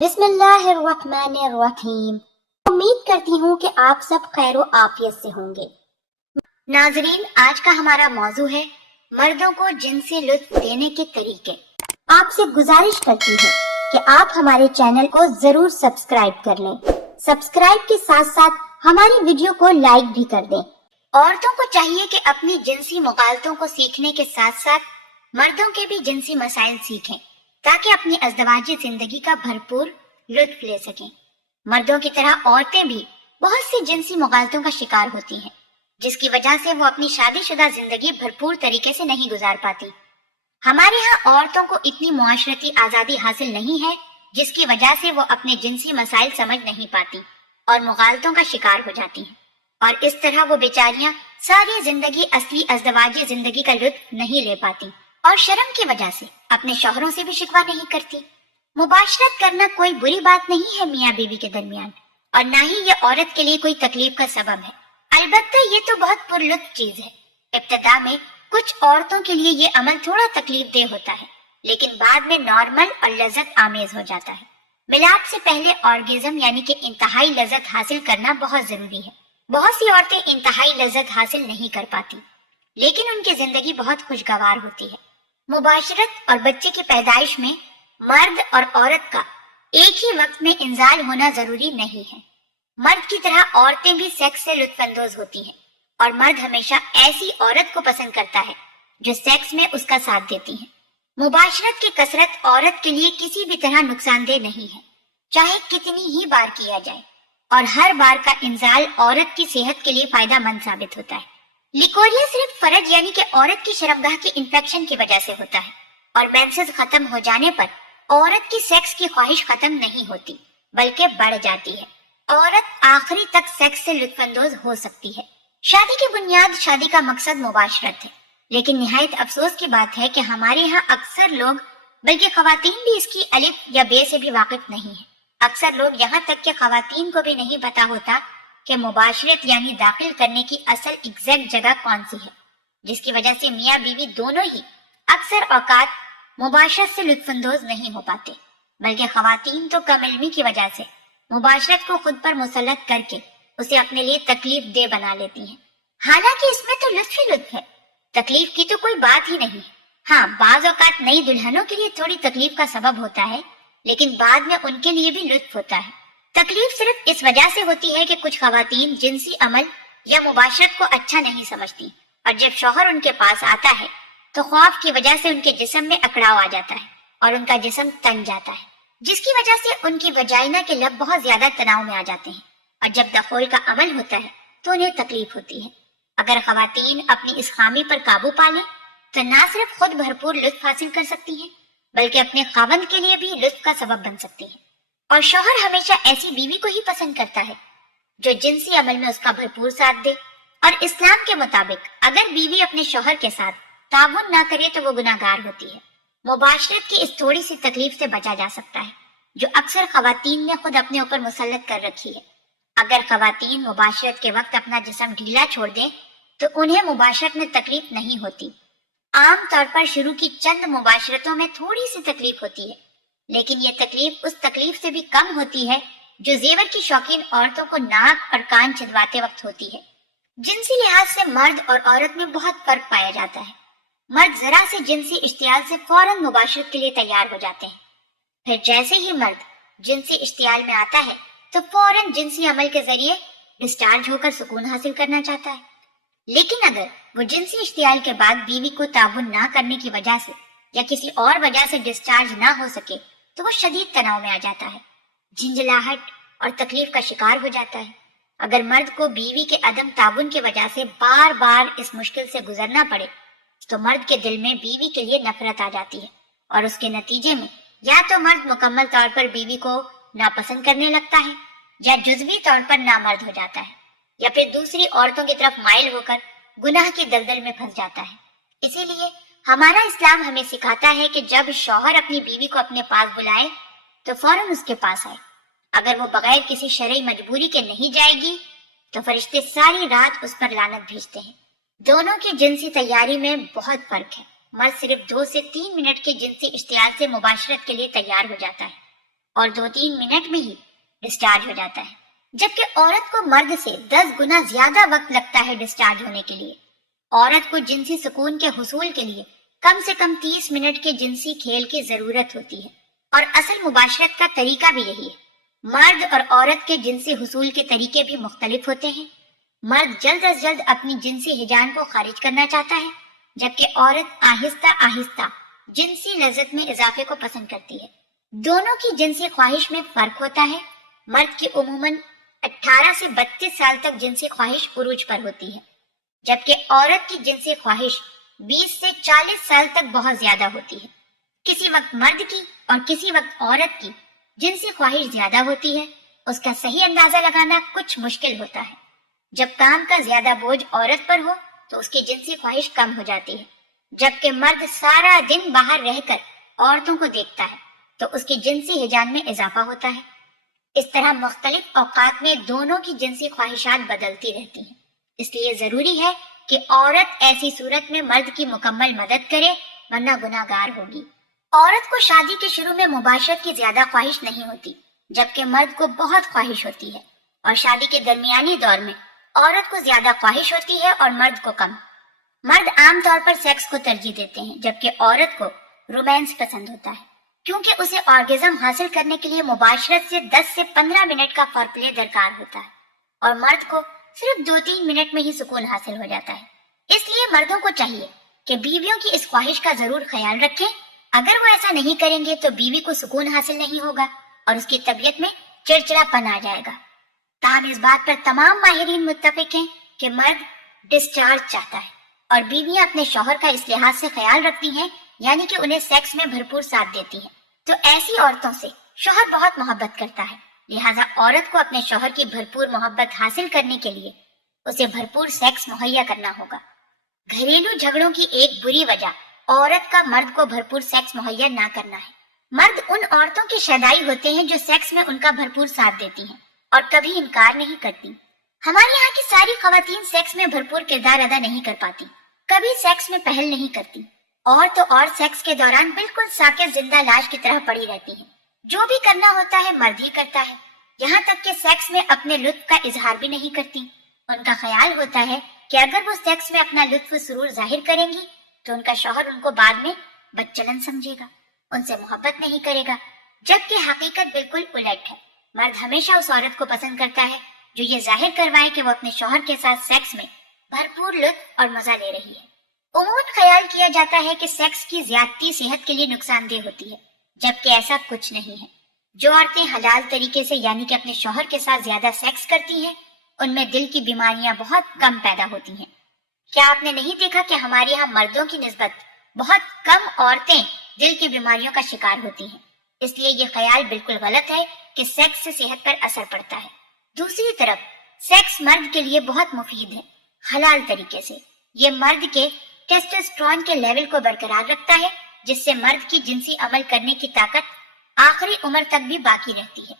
بسم اللہ الرحمن الرحیم۔ امید کرتی ہوں کہ آپ سب خیر و عافیت سے ہوں گے۔ ناظرین، آج کا ہمارا موضوع ہے مردوں کو جنسی لطف دینے کے طریقے۔ آپ سے گزارش کرتی ہوں کہ آپ ہمارے چینل کو ضرور سبسکرائب کر لیں۔ سبسکرائب کے ساتھ ساتھ ہماری ویڈیو کو لائک بھی کر دیں۔ عورتوں کو چاہیے کہ اپنی جنسی مغالطوں کو سیکھنے کے ساتھ ساتھ مردوں کے بھی جنسی مسائل سیکھیں تاکہ اپنی ازدواجی زندگی کا بھرپور لطف لے سکیں۔ مردوں کی طرح عورتیں بھی بہت سی جنسی مغالطوں کا شکار ہوتی ہیں، جس کی وجہ سے وہ اپنی شادی شدہ زندگی بھرپور طریقے سے نہیں گزار پاتی۔ ہمارے ہاں عورتوں کو اتنی معاشرتی آزادی حاصل نہیں ہے، جس کی وجہ سے وہ اپنے جنسی مسائل سمجھ نہیں پاتی اور مغالطوں کا شکار ہو جاتی ہیں، اور اس طرح وہ بیچاریاں ساری زندگی اصلی ازدواجی زندگی کا لطف نہیں لے پاتی اور شرم کی وجہ سے اپنے شوہروں سے بھی شکوہ نہیں کرتی۔ مباشرت کرنا کوئی بری بات نہیں ہے میاں بیوی کے درمیان، اور نہ ہی یہ عورت کے لیے کوئی تکلیف کا سبب ہے۔ البتہ یہ تو بہت پر لطف چیز ہے۔ ابتدا میں کچھ عورتوں کے لیے یہ عمل تھوڑا تکلیف دہ ہوتا ہے، لیکن بعد میں نارمل اور لذت آمیز ہو جاتا ہے۔ ملاپ سے پہلے آرگزم یعنی کہ انتہائی لذت حاصل کرنا بہت ضروری ہے۔ بہت سی عورتیں انتہائی لذت حاصل نہیں کر پاتی، لیکن ان کی زندگی بہت خوشگوار ہوتی ہے۔ مباشرت اور بچے کی پیدائش میں مرد اور عورت کا ایک ہی وقت میں انزال ہونا ضروری نہیں ہے۔ مرد کی طرح عورتیں بھی سیکس سے لطف اندوز ہوتی ہیں، اور مرد ہمیشہ ایسی عورت کو پسند کرتا ہے جو سیکس میں اس کا ساتھ دیتی ہے۔ مباشرت کی کثرت عورت کے لیے کسی بھی طرح نقصان دہ نہیں ہے، چاہے کتنی ہی بار کیا جائے، اور ہر بار کا انزال عورت کی صحت کے لیے فائدہ مند ثابت ہوتا ہے۔ لیکوریا صرف فرج یعنی کہ عورت کی شرمگاہ کی انفیکشن کی وجہ سے ہوتا ہے، اور مینسز ختم ہو جانے پر عورت کی سیکس کی خواہش ختم نہیں ہوتی بلکہ بڑھ جاتی ہے۔ عورت آخری تک سیکس سے لطف اندوز ہو سکتی ہے۔ شادی کی بنیاد، شادی کا مقصد مباشرت ہے، لیکن نہایت افسوس کی بات ہے کہ ہمارے ہاں اکثر لوگ، بلکہ خواتین بھی اس کی الف یا بے سے بھی واقف نہیں ہیں۔ اکثر لوگ یہاں تک کہ خواتین کو بھی نہیں پتا ہوتا کہ مباشرت یعنی داخل کرنے کی اصل ایگزیکٹ جگہ کون سی ہے، جس کی وجہ سے میاں بیوی دونوں ہی اکثر اوقات مباشرت سے لطف اندوز نہیں ہو پاتے، بلکہ خواتین تو کم علمی کی وجہ سے مباشرت کو خود پر مسلط کر کے اسے اپنے لیے تکلیف دہ بنا لیتی ہیں۔ حالانکہ اس میں تو لطف ہی لطف ہے، تکلیف کی تو کوئی بات ہی نہیں۔ ہاں، بعض اوقات نئی دلہنوں کے لیے تھوڑی تکلیف کا سبب ہوتا ہے، لیکن بعد میں ان کے لیے بھی لطف ہوتا ہے۔ تکلیف صرف اس وجہ سے ہوتی ہے کہ کچھ خواتین جنسی عمل یا مباشرت کو اچھا نہیں سمجھتی، اور جب شوہر ان کے پاس آتا ہے تو خوف کی وجہ سے ان کے جسم میں اکڑاؤ آ جاتا ہے اور ان کا جسم تن جاتا ہے، جس کی وجہ سے ان کی وجائنا کے لب بہت زیادہ تناؤ میں آ جاتے ہیں، اور جب دخول کا عمل ہوتا ہے تو انہیں تکلیف ہوتی ہے۔ اگر خواتین اپنی اس خامی پر قابو پا لیں تو نہ صرف خود بھرپور لطف حاصل کر سکتی ہیں، بلکہ اپنے خاوند کے لیے بھی لطف کا سبب بن سکتی ہیں۔ اور شوہر ہمیشہ ایسی بیوی کو ہی پسند کرتا ہے جو جنسی عمل میں اس کا بھرپور ساتھ دے، اور اسلام کے مطابق اگر بیوی اپنے شوہر کے ساتھ تعاون نہ کرے تو وہ گناہگار ہوتی ہے۔ مباشرت کی اس تھوڑی سی تکلیف سے بچا جا سکتا ہے جو اکثر خواتین نے خود اپنے اوپر مسلط کر رکھی ہے۔ اگر خواتین مباشرت کے وقت اپنا جسم ڈھیلا چھوڑ دیں تو انہیں مباشرت میں تکلیف نہیں ہوتی۔ عام طور پر شروع کی چند مباشرتوں میں تھوڑی سی تکلیف ہوتی ہے، لیکن یہ تکلیف اس تکلیف سے بھی کم ہوتی ہے جو زیور کی شوقین عورتوں کو ناک اور کان چھدواتے وقت ہوتی ہے۔ جنسی لحاظ سے مرد اور عورت میں بہت فرق پایا جاتا ہے۔ مرد ذرا سے جنسی اشتعال سے فوراً مباشرت کے لیے تیار ہو جاتے ہیں، پھر جیسے ہی مرد جنسی اشتعال میں آتا ہے تو فوراً جنسی عمل کے ذریعے ڈسچارج ہو کر سکون حاصل کرنا چاہتا ہے۔ لیکن اگر وہ جنسی اشتعال کے بعد بیوی کو تعاون نہ کرنے کی وجہ سے یا کسی اور وجہ سے ڈسچارج نہ ہو سکے تو وہ شدید تناؤ میں آ جاتا ہے، جھنجھلاہٹ اور تکلیف کا شکار ہو جاتا ہے۔ اگر مرد کو بیوی کے عدم تعاون کی وجہ سے بار بار اس مشکل سے گزرنا پڑے تو مرد کے دل میں بیوی کے لیے نفرت آ جاتی ہے، اور اس کے نتیجے میں یا تو مرد مکمل طور پر بیوی کو ناپسند کرنے لگتا ہے، یا جزوی طور پر نامرد ہو جاتا ہے، یا پھر دوسری عورتوں کی طرف مائل ہو کر گناہ کی دلدل میں پھنس جاتا ہے۔ اسی لیے ہمارا اسلام ہمیں سکھاتا ہے کہ جب شوہر اپنی بیوی کو اپنے پاس بلائے تو فوراً اس کے پاس آئے۔ اگر وہ بغیر کسی شرعی مجبوری کے نہیں جائے گی تو فرشتے ساری رات اس پر لعنت بھیجتے ہیں۔ دونوں کی جنسی تیاری میں بہت فرق ہے۔ مرد صرف 2 سے 3 منٹ کے جنسی اشتعال سے مباشرت کے لیے تیار ہو جاتا ہے، اور 2-3 منٹ میں ہی ڈسچارج ہو جاتا ہے، جبکہ عورت کو مرد سے 10 گنا زیادہ وقت لگتا ہے ڈسچارج ہونے کے لیے۔ عورت کو جنسی سکون کے حصول کے لیے کم سے کم 30 منٹ کے جنسی کھیل کی ضرورت ہوتی ہے، اور اصل مباشرت کا طریقہ بھی یہی ہے۔ مرد اور عورت کے جنسی حصول کے طریقے بھی مختلف ہوتے ہیں۔ مرد جلد از جلد اپنی جنسی ہیجان کو خارج کرنا چاہتا ہے، جبکہ عورت آہستہ آہستہ جنسی لذت میں اضافے کو پسند کرتی ہے۔ دونوں کی جنسی خواہش میں فرق ہوتا ہے۔ مرد کی عموماً 18 سے 32 سال تک جنسی خواہش عروج پر ہوتی ہے، جبکہ عورت کی جنسی خواہش 20 سے 40 سال تک بہت زیادہ ہوتی ہے۔ کسی وقت مرد کی اور کسی وقت عورت کی جنسی خواہش زیادہ ہوتی ہے، اس کا صحیح اندازہ لگانا کچھ مشکل ہوتا ہے۔ جب کام کا زیادہ بوجھ عورت پر ہو تو اس کی جنسی خواہش کم ہو جاتی ہے، جبکہ مرد سارا دن باہر رہ کر عورتوں کو دیکھتا ہے تو اس کی جنسی ہیجان میں اضافہ ہوتا ہے۔ اس طرح مختلف اوقات میں دونوں کی جنسی خواہشات بدلتی رہتی ہیں۔ اس لیے ضروری ہے کہ عورت ایسی صورت میں مرد کی مکمل مدد کرے، ورنہ گناہگار ہوگی۔ عورت کو شادی کے شروع میں مباشرت کی زیادہ خواہش نہیں ہوتی، جبکہ مرد کو بہت خواہش ہوتی ہے، اور شادی کے درمیانی دور میں عورت کو زیادہ خواہش ہوتی ہے اور مرد کو کم۔ مرد عام طور پر سیکس کو ترجیح دیتے ہیں، جبکہ عورت کو رومانس پسند ہوتا ہے، کیونکہ اسے آرگزم حاصل کرنے کے لیے مباشرت سے 10 سے 15 منٹ کا فورپلے درکار ہوتا ہے، اور مرد کو صرف 2-3 منٹ میں ہی سکون حاصل ہو جاتا ہے۔ اس لیے مردوں کو چاہیے کہ بیویوں کی اس خواہش کا ضرور خیال رکھیں۔ اگر وہ ایسا نہیں کریں گے تو بیوی کو سکون حاصل نہیں ہوگا اور اس کی طبیعت میں چڑچڑاپن آ جائے گا۔ تاہم اس بات پر تمام ماہرین متفق ہیں کہ مرد ڈسچارج چاہتا ہے، اور بیویاں اپنے شوہر کا اس لحاظ سے خیال رکھتی ہیں، یعنی کہ انہیں سیکس میں بھرپور ساتھ دیتی ہیں۔ تو ایسی عورتوں سے شوہر بہت محبت کرتا ہے، لہٰذا عورت کو اپنے شوہر کی بھرپور محبت حاصل کرنے کے لیے اسے بھرپور سیکس مہیا کرنا ہوگا۔ گھریلو جھگڑوں کی ایک بری وجہ عورت کا مرد کو بھرپور سیکس مہیا نہ کرنا ہے۔ مرد ان عورتوں کی شیدائی ہوتے ہیں جو سیکس میں ان کا بھرپور ساتھ دیتی ہیں اور کبھی انکار نہیں کرتی۔ ہمارے یہاں کی ساری خواتین سیکس میں بھرپور کردار ادا نہیں کر پاتی، کبھی سیکس میں پہل نہیں کرتی، اور تو اور سیکس کے دوران بالکل ساکت زندہ لاش کی طرح پڑی رہتی ہیں۔ جو بھی کرنا ہوتا ہے مرد ہی کرتا ہے، یہاں تک کہ سیکس میں اپنے لطف کا اظہار بھی نہیں کرتی۔ ان کا خیال ہوتا ہے کہ اگر وہ سیکس میں اپنا لطف و سرور ظاہر کریں گی تو ان کا شوہر ان کو بعد میں بدچلن سمجھے گا، ان سے محبت نہیں کرے گا، جبکہ حقیقت بالکل الٹ ہے۔ مرد ہمیشہ اس عورت کو پسند کرتا ہے جو یہ ظاہر کروائے کہ وہ اپنے شوہر کے ساتھ سیکس میں بھرپور لطف اور مزہ لے رہی ہے۔ عموماً خیال کیا جاتا ہے کہ سیکس کی زیادتی صحت کے لیے نقصان دہ ہوتی ہے، جبکہ ایسا کچھ نہیں ہے۔ جو عورتیں حلال طریقے سے یعنی کہ اپنے شوہر کے ساتھ زیادہ سیکس کرتی ہیں، ان میں دل کی بیماریاں بہت کم پیدا ہوتی ہیں۔ کیا آپ نے نہیں دیکھا کہ ہمارے یہاں مردوں کی نسبت بہت کم عورتیں دل کی بیماریوں کا شکار ہوتی ہیں؟ اس لیے یہ خیال بالکل غلط ہے کہ سیکس سے صحت پر اثر پڑتا ہے۔ دوسری طرف سیکس مرد کے لیے بہت مفید ہے، حلال طریقے سے۔ یہ مرد کے ٹیسٹوسٹرون کے لیول کو برقرار رکھتا ہے، جس سے مرد کی جنسی عمل کرنے کی طاقت آخری عمر تک بھی باقی رہتی ہے۔